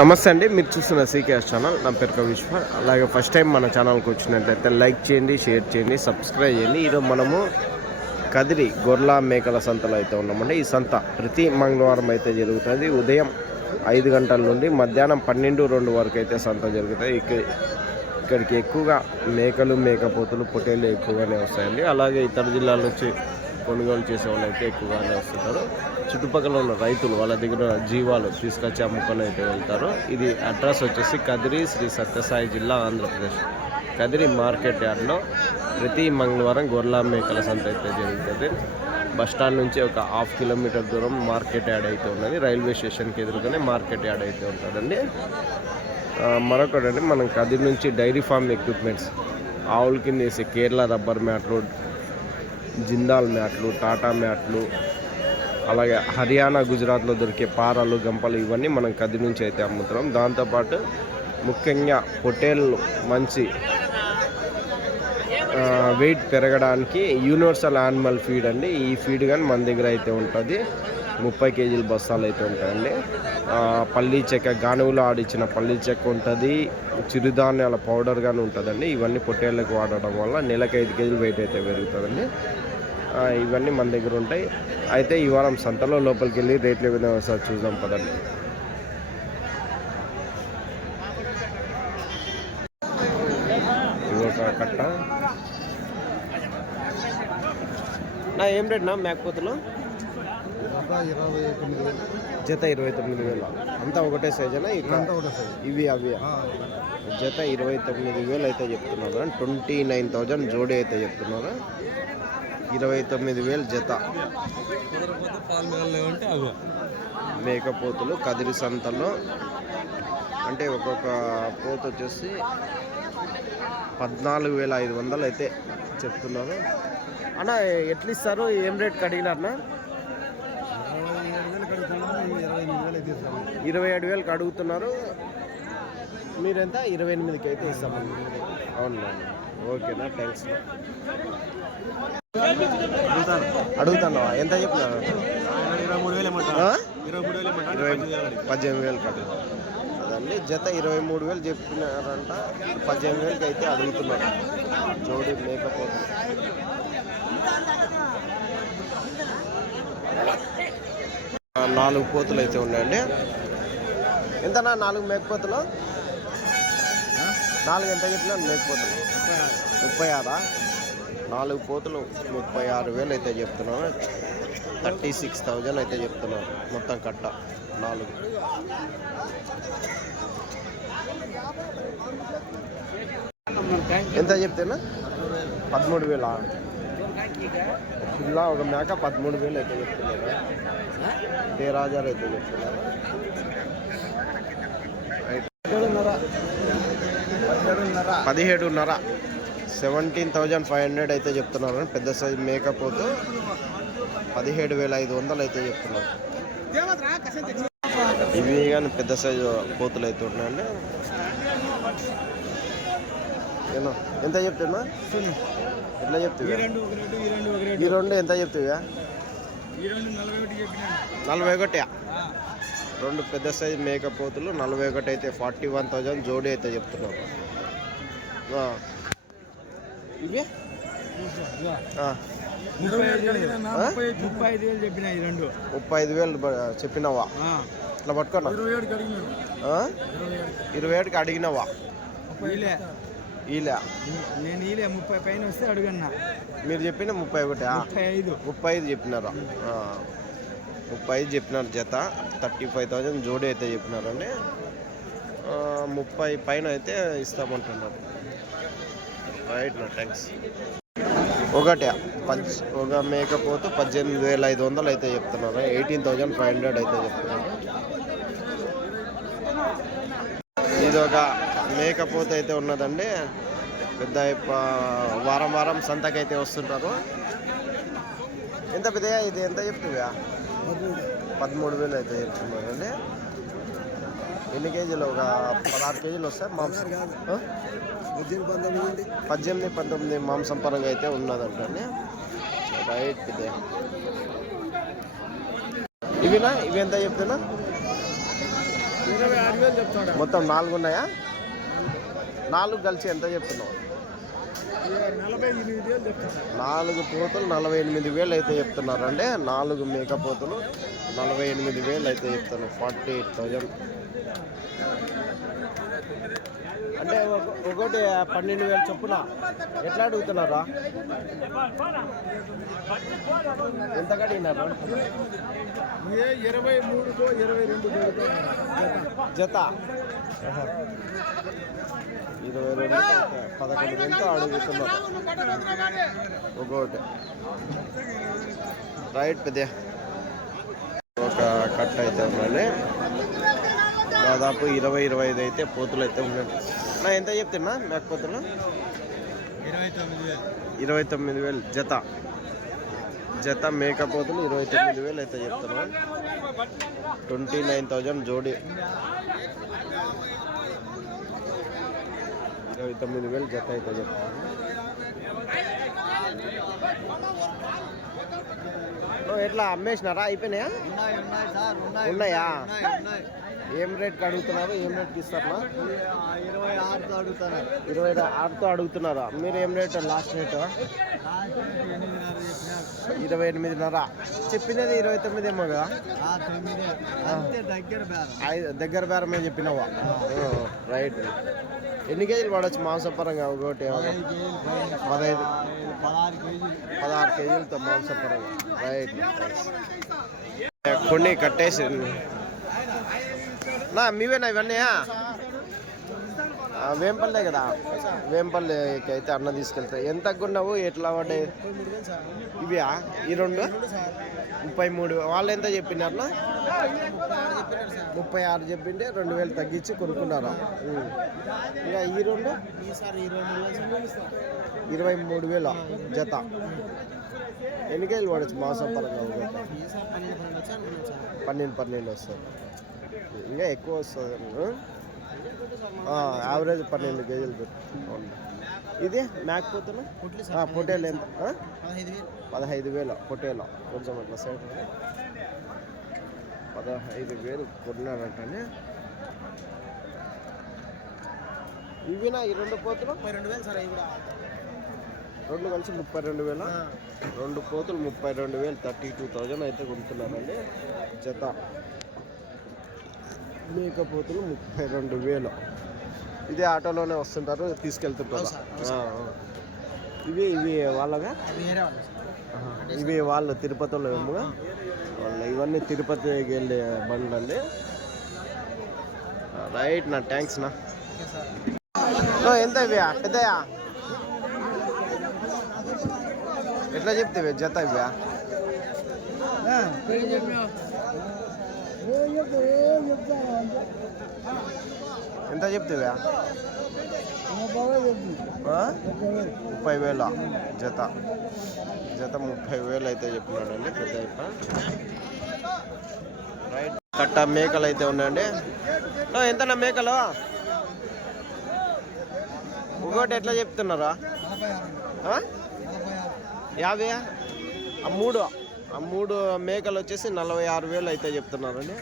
నమస్తే అండి, మీరు చూస్తున్న సీకేఎస్ ఛానల్. నా పేరు కవిశ్వ. అలాగే ఫస్ట్ టైం మన ఛానల్కి వచ్చినట్లయితే లైక్ చేయండి, షేర్ చేయండి, సబ్స్క్రైబ్ చేయండి. ఈరోజు మనము కదిరి గొర్రెల మేకల సంతలో అయితే ఉన్నామండి. ఈ సంత ప్రతి మంగళవారం అయితే జరుగుతుంది. ఉదయం 5 గంటల నుండి మధ్యాహ్నం 12-2 వరకు అయితే సంత జరుగుతాయి. ఇక్కడికి ఎక్కువగా మేకలు, మేకపోతులు, పొట్టేళ్ళు ఎక్కువగానే వస్తాయండి. అలాగే ఇతర జిల్లాల నుంచి కొనుగోలు చేసే వాళ్ళు అయితే ఎక్కువగానే వస్తుంటారు. చుట్టుపక్కల ఉన్న రైతులు వాళ్ళ దగ్గర జీవాలు తీసుకొచ్చి అమ్ముకొని అయితే వెళ్తారు. ఇది అడ్రస్ వచ్చేసి కదిరి, శ్రీ సత్యసాయి జిల్లా, ఆంధ్రప్రదేశ్. కదిరి మార్కెట్ యార్డ్లో ప్రతి మంగళవారం గొర్రెల మేకల సంత అయితే జరుగుతుంది. బస్టాండ్ నుంచి ఒక 1/2 కిలోమీటర్ దూరం మార్కెట్ యార్డ్ అయితే ఉన్నది. రైల్వే స్టేషన్కి ఎదురుగానే మార్కెట్ యార్డ్ అయితే ఉంటుందండి. మరొకటండి, మనం కదిరి నుంచి డైరీ ఫార్మ్ ఎక్విప్మెంట్స్, ఆవుల కింద వేసే కేరళ రబ్బర్ మ్యాట్లు, జిందాల్ మ్యాట్లు, టాటా మ్యాట్లు, అలాగే హర్యానా, గుజరాత్లో దొరికే పారలు, గంపలు ఇవన్నీ మనం కదిరి నుంచి అయితే అమ్ముతున్నాం. దాంతోపాటు ముఖ్యంగా పొట్టేళ్ళు మంచి వెయిట్ పెరగడానికి యూనివర్సల్ యానిమల్ ఫీడ్ అండి. ఈ ఫీడ్ కానీ మన దగ్గర అయితే ఉంటుంది. 30 కేజీల బస్తాలు అయితే ఉంటాయండి. పల్లీ చెక్క, గానుగులో ఆడిచ్చిన పల్లీ చెక్క ఉంటుంది. చిరుధాన్యాల పౌడర్ కానీ ఉంటుందండి. ఇవన్నీ పొట్టేళ్ళకి వాడడం వల్ల నెలకు 5 కేజీలు వెయిట్ అయితే పెరుగుతుందండి. ఇవన్నీ మన దగ్గర ఉంటాయి. అయితే ఈ వారం సంతలో లోపలికి వెళ్ళి రేట్లు ఏ విధంగా వస్తాయో చూద్దాం పదండి. ఇది ఒక కట్ట. నా ఏం రేట్ నా మేకపోతులు? జత 29,000. అంతా ఒకటే సైజేనా? ఇవి అవి జత 29,000 అయితే చెప్తున్నారు. 29,000 జోడీ అయితే చెప్తున్నారు. 29,000 జత మేకపోతులు కదిరి సంతలో. అంటే ఒక్కొక్క పోతు వచ్చేసి 14,500 అయితే చెప్తున్నారు. అన్న ఎట్లా ఇస్తారు? ఏం రేట్కి అడిగినారన్నా? 27,000కి అడుగుతున్నారు. మీరెంత? 28కి అయితే ఇస్తామండి. అవునా, ఓకేనా, థ్యాంక్స్. అడుగుతాను. ఎంత చెప్పినారు? 18,000 కట్టు అదండి. జత 23,000 చెప్పినారంట. 18,000కి అయితే అడుగుతున్నారు జోడి మేకపోతుంది. నాలుగు పోతులు అయితే ఉన్నాయండి. ఎంతనా 4 మేకపోతులు? 4 ఎంత చెప్పినారు మేకపోతులు? 36. 4 పోతులు 36,000 అయితే చెప్తున్నారు. 36,000 అయితే చెప్తున్నారు మొత్తం కట్ట 4. ఎంత చెప్తేనా? 13,000. ఇలా ఒక మేక 13,000 అయితే చెప్తున్నారు. 13,000 అయితే చెప్తున్నారు. 17,500 17,500 అయితే చెప్తున్నారు. పెద్ద సైజు మేకపోతు 17,500 అయితే చెప్తున్నారు. ఇవి కానీ పెద్ద సైజు పోతులు అయితే ఉన్నాయండి. ఎంత చెప్తున్నా? ఎట్లా చెప్తావా? ఈ రెండు ఎంత చెప్తావా? 41. 2 పెద్ద సైజు మేకపోతులు 41 అయితే 41,000 జోడీ అయితే చెప్తున్నారు. ఇవి 35,000 చెప్పినావా? ఇట్లా పట్టుకున్నా. 27కి అడిగినావా? ఈలే నేను ఈలే 30 పైన వస్తే అడుగన్నా. మీరు చెప్పిన 31. 35 చెప్పినారా? 35 చెప్పినారు జత. 35,000 జోడీ అయితే చెప్పినారండి. 30 పైన అయితే ఇస్తామంటున్నారు. రైట్ నా, థ్యాంక్స్. ఒక మేకపోతు 18,500 అయితే చెప్తున్నారు. 18,500 అయితే చెప్తున్నారు. ఇది ఒక మేకపోతు అయితే ఉన్నదండి. పెద్ద వారం సంతకైతే వస్తుంటారు. ఎంత పెద్దగా? ఇది ఎంత చెప్తుందా? 13,000 అయితే చెప్తున్నారండి. ఎన్ని కేజీలు? ఒక 16 కేజీలు వస్తాయి మాంసం. 18-19 మాంసం పరంగా అయితే ఉన్నదంటండి. రైట్. ఇవినా? ఇవి ఎంత చెప్తున్నా? 26,000 చెప్తాడు. మొత్తం 4 ఉన్నాయా? 4 కలిసి ఎంత చెప్తున్నావు? 48,000 చెప్తాడు. 4 పోతులు 48,000 అయితే చెప్తున్నారు అండి. 4 మేకపోతులు 48,000 అయితే చెప్తాను. 48,000 అంటే ఒకటి 12,000 చొప్పున ఎట్లా అడుగుతున్నారా? ఎంత కడిగినారు? 23కో 22కో జత 22 11,000 అడుగుతున్నారు ఒకటి. రైట్ పెద్ద ఒక కట్ అయితే ఉందండి. దాదాపు 20-25 అయితే పోతులు అయితే ఉన్నాయి. నా ఎంత చెప్తున్నా మేకపోతులు? 29,000 జత. జత మేకపోతులు 29,000 అయితే చెప్తున్నా. 29,000 జోడి. 29,000 జత అయితే చెప్తాను. ఎట్లా అమ్మేసినారా? అయిపోయినాయా? ఉన్నాయా? ఏం రేట్కి అడుగుతున్నారు? ఏం రేట్కి ఇస్తారా? 26తో అడుగుతారు. 26తో అడుగుతున్నారా? మీరు ఏం రేట్ లాస్ట్ రేటు? 28,500 చెప్పినది. 29 ఏమో కదా? దగ్గర బేరమే చెప్పినావా? రైట్. ఎన్ని కేజీలు పడవచ్చు మాంసపరంగా? ఒకటి 16 కేజీలతో మాంసపరంగా. రైట్. కొన్ని కట్టేసి నా మీవేనా ఇవన్నీ? వేంపల్లే కదా? వేంపల్లికి అయితే అన్న తీసుకెళ్తాయి. ఎంత తగ్గున్నావు? ఎట్లా పడ్డాయి ఇవియా? ఈ 2 33. వాళ్ళు ఎంత చెప్పినారు? 36 చెప్పింటే 2,000 తగ్గించి కొనుక్కున్నారా? ఇంకా ఈ 2 23,000 జత. ఎన్ని కేజీలు పడవచ్చు మాంసం పరంగా? 12 వస్తుంది. ఇంకా ఎక్కువ వస్తుంది. యావరేజ్ 12 కేజీలు పెట్టు. ఇది మేకపోతులు పొట్టేలు ఎంత? 15,000 పొట్టేలు. కొంచెం అట్లా సైడ్ 15,000 కొన్నారంటే. ఇవినా ఈ 2 పోతులు? 32,000 సార్. 2 కలిసి 32,000. 2 పోతులు 32,000. 32,000 అయితే కొనుక్కున్నారండి జత. మేకపోతులు 32,000. ఇదే ఆటోలోనే వస్తుంటారు, తీసుకెళ్తుంటారు. ఇవి వాళ్ళగా? ఇవి వాళ్ళు తిరుపతిలో ఏమో వాళ్ళు. ఇవన్నీ తిరుపతికి వెళ్ళే బండ్లు అండి. రైట్ నా. థ్యాంక్స్ నా. ఎంత ఇవి పెద్దయా? ఎట్లా చెప్తావి జత ఇవ్వా? ఎంత చెప్తావా? 30,000 జత. జత 30,000 అయితే చెప్పినాడండి పెద్ద. రైట్. కట్ట మేకలు అయితే ఉన్నాయండి. ఎంతనా మేకలు? ఒకటి ఎట్లా చెప్తున్నారా? 50. ఆ మూడు మేకలు వచ్చేసి 46,000 అయితే చెప్తున్నారండి.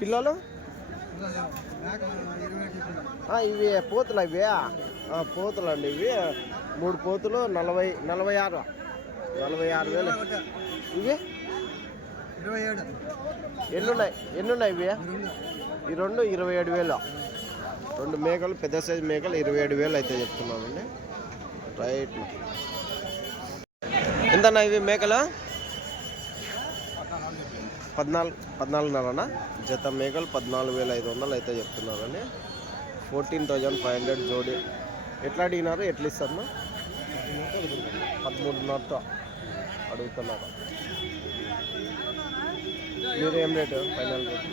పిల్లలు ఇవి పోతులు. ఇవి పోతులు అండి. ఇవి 3 పోతులు 46,000. ఇవి ఎన్నున్నాయి? ఇవి ఈ 2 27,000. 2 మేకలు పెద్ద సైజు మేకలు 27,000 అయితే చెప్తున్నామండి. రైట్. ఎంతన్నా ఇవి మేకలు? 14,500 జత మేకలు. 14,500 అయితే చెప్తున్నారండి. 14,500 జోడి. ఎట్లా అడిగినారు? ఎట్లా ఇస్తారు? 13,500 అడుగుతున్నారు. మీరు ఏం రేటు ఫైనల్ రేటు?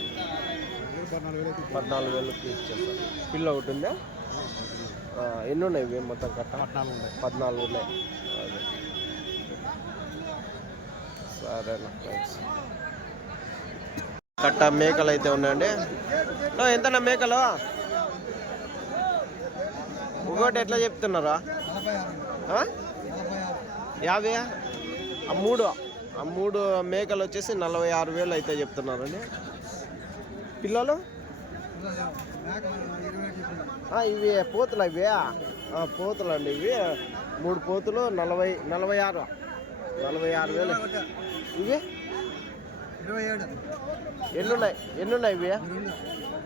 14,000 ఇచ్చేస్తారు. పిల్ల ఒకటి ఉందా? ఎన్ని ఉన్నాయి ఇవి మొత్తం కట్ట? 14 ఉన్నాయి. అదే సరేనా. థ్యాంక్స్. కట్ట మేకలు అయితే ఉన్నాయండి. ఎంతనా మేకలు? ఒకటి ఎట్లా చెప్తున్నారా? 50. ఆ మూడు మేకలు వచ్చేసి 46,000 అయితే చెప్తున్నారండి. పిల్లలు ఇవి పోతులు ఇవి పోతులు అండి ఇవి 3 పోతులు 46,000 ఇవి ఎన్నున్నాయి ఇవి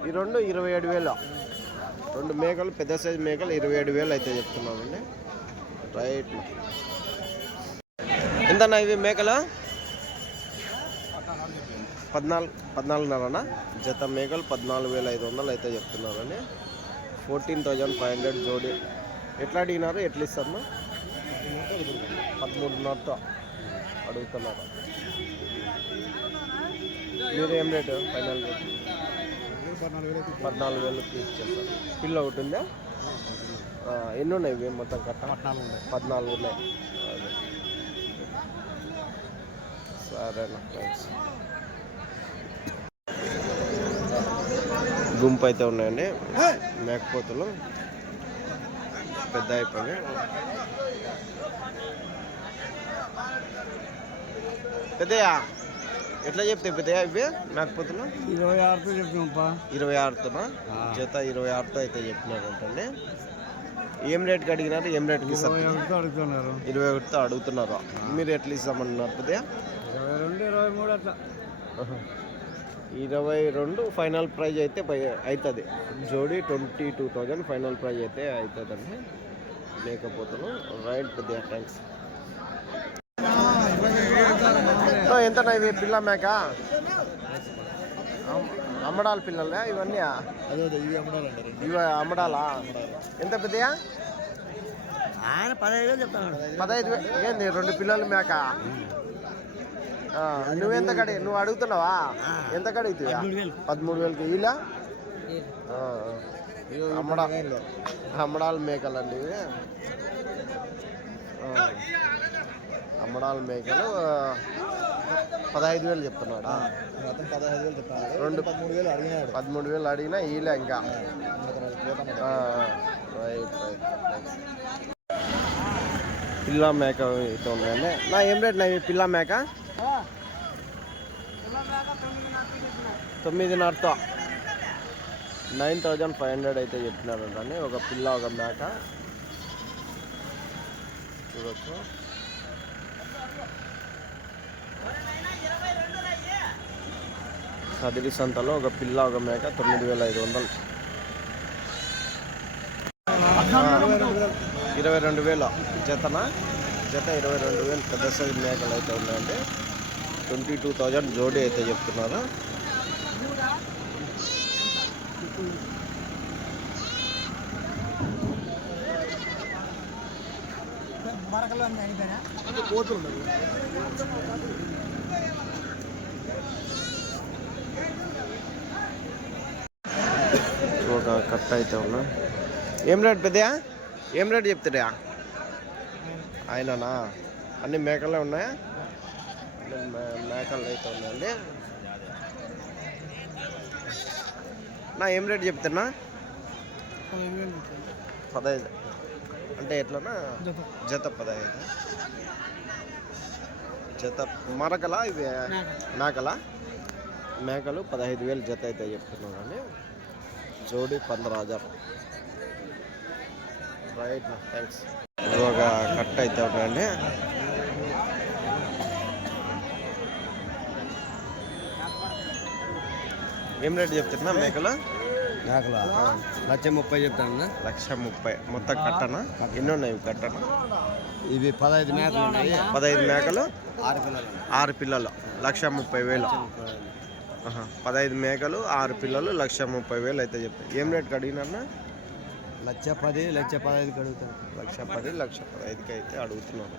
ఈ రెండు 27,000 2 మేకలు పెద్ద సైజు మేకలు 27,000 అయితే చెప్తున్నామండి. రైట్ ఎంతన్నా ఇవి మేకలు 14,500 జత మేకలు 14,500 అయితే చెప్తున్నారండి. 14,500 జోడి. ఎట్లా అడిగినారు ఎట్లా ఇస్తారన్నా 13,500తో అడుగుతున్నారు. మీరు ఏం రేటు ఫైనల్ రేటు 14,000కి ఇచ్చేస్తారు. పిల్ల ఒకటి ఉందా ఎన్ని ఉన్నాయి ఇవి మొత్తం కట్ట 14 ఉన్నాయి. అదే సరేనా థ్యాంక్స్. గుంపు అయితే ఉన్నాయండి మేకపోతులు పెద్ద అయిపోయి. పెద్దయా ఎట్లా చెప్తే పెద్దయా ఇవి మేకపోతులు 26తో చెప్తున్నాంపా. 26తోనా జత 26తో అయితే చెప్పినారంటండి. ఏం రేట్కి అడిగినారు ఏం రేట్కి ఇస్తారు 21తో అడుగుతున్నారు. మీరు ఎట్లా ఇస్తామన్నారు పెద్దయా 22, 23 అట్లా 22 ఫైనల్ ప్రైజ్ అయితే అవుతుంది. జోడి 22,000 ఫైనల్ ప్రైజ్ అయితే అవుతుందండి మేకపోతులు. రైట్ పెద్దయా థ్యాంక్స్. ఎంతనా ఇవి పిల్ల మేక అమ్మడాల పిల్లలే ఇవన్నీ ఇవి అమ్మడాలా ఎంత పెద్దయా 15,000 చెప్తాను. 15,000 ఏంది 2 పిల్లలు మేక నువ్వెంత నువ్వు అడుగుతున్నావా ఎంత అడుగుతావా 13,000కి ఇలా అమ్మడాల మేకలు అండి ఇవి. అమ్మడాల మేకలు 15,000 చెప్తున్నాడా 13,000 అడిగినా ఈలే ఇంకా. రైట్ పిల్ల మేక అయితే ఉన్నాయండి. నా ఏం రేట్ నా పిల్ల మేక 9,500తో 9,500 అయితే చెప్పినారండి. ఒక పిల్ల ఒక మేక చూడొచ్చు. కదిరి సంతలో ఒక పిల్ల ఒక మేక 9,500 22,000 జతనా జత 22,000 పెద్ద సైజు మేకలు అయితే ఉన్నాయండి. 22,000 జోడీ అయితే చెప్తున్నారు. ఒక కట్ట అయితే ఉన్నా. ఏం రేట్ పెద్దయా ఏం రేట్ చెప్తారా ఆయననా అన్ని మేకలే ఉన్నాయా మేకలు అయితే ఉన్నాయండి. నా ఏం రేట్ చెప్తున్నా 15 అంటే ఎట్లనా జత 15 జత మరకలా ఇవి మేకలా మేకలు 15,000 జత అయితే చెప్తున్నాను అండి. జోడి 15,000. Right thanks. ఒక కట్ట అయితే ఉన్నాయండి. ఏం రేట్ చెప్తున్నా మేకలు 1,30,000 చెప్తాను. 1,30,000 మొత్తం కట్టనా ఎన్ని ఉన్నాయి కట్టనా ఇవి 15 మేకలు ఉన్నాయి. 15 మేకలు 6 పిల్లలు 1,30,000. 15 మేకలు 6 పిల్లలు 1,30,000 అయితే చెప్తాయి. ఏం రేట్కి అడిగినా 1,10,000, 1,15,000 అడుగుతాను. 1,10,000, 1,15,000 అయితే అడుగుతున్నారు.